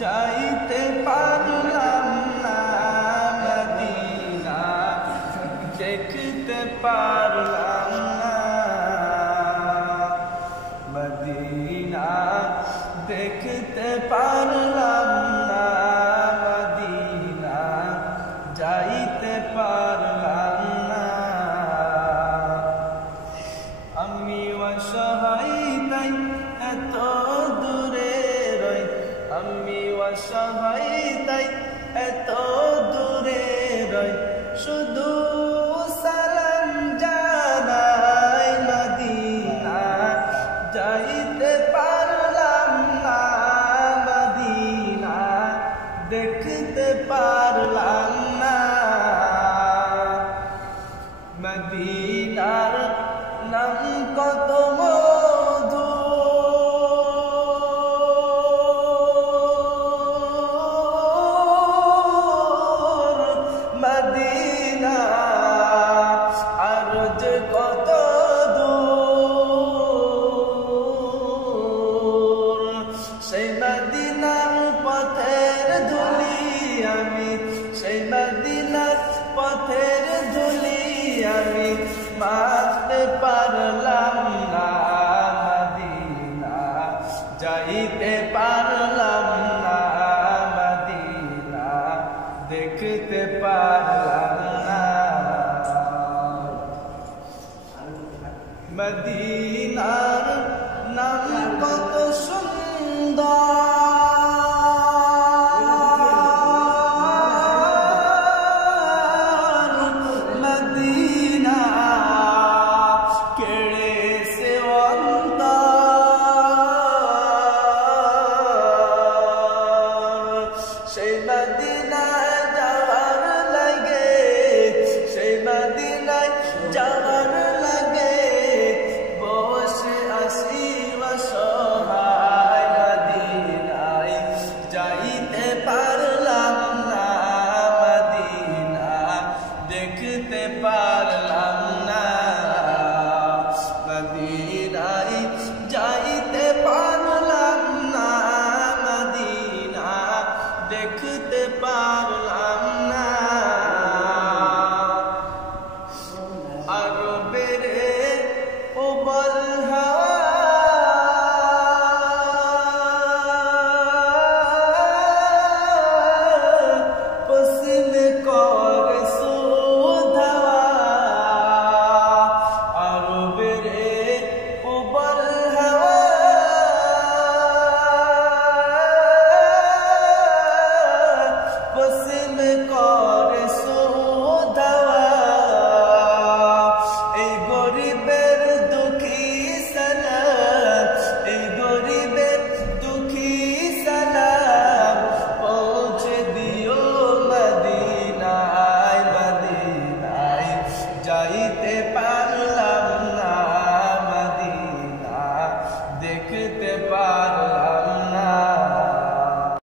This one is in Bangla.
যাইতে পারলাম না মদিনা দেখতে পারলাম না মদিনা দেখতে পারলাম না মদিনা যাইতে পারলাম না আমি অসহায় তাই এত দূরে রই আমি অসহায় তাই এত দূরে রই শুধু সালাম জানাই মদিনা যাইতে পারলাম না মদিনা দেখতে পারলাম না মদিনার নাম কত মধু মদিনা আর যে কত দূর সেই মদিনার পথের ধুলি আমি সেই মদিনার পথের ধুলি আমি মাখতে পারলাম না মদিনা যাইতে পারলাম না মদিনা দেখতে পারলাম না মদিনার নাম কত সুন্দর সেই মদিনায় যাওয়ার লাগে সেই মদিনায় যাওয়ার লাগে বসে আসি অসহায় মদিনায় যাইতে পারলাম না মদিনা দেখতে পারলাম না মদিনায় যাইতে পারলাম না মদিনা দেখতে পারলাম না আরবের উবল হাওয়া পছন্দ করে সুধাওয়া আরবের উবল হাওয়া পছন্দ করে সুধাওয়া এই গরিবের দুঃখী সালাম এই গরিবের দুঃখী সালাম পৌঁছে দিও মদিনায় মদিনায় যাইতে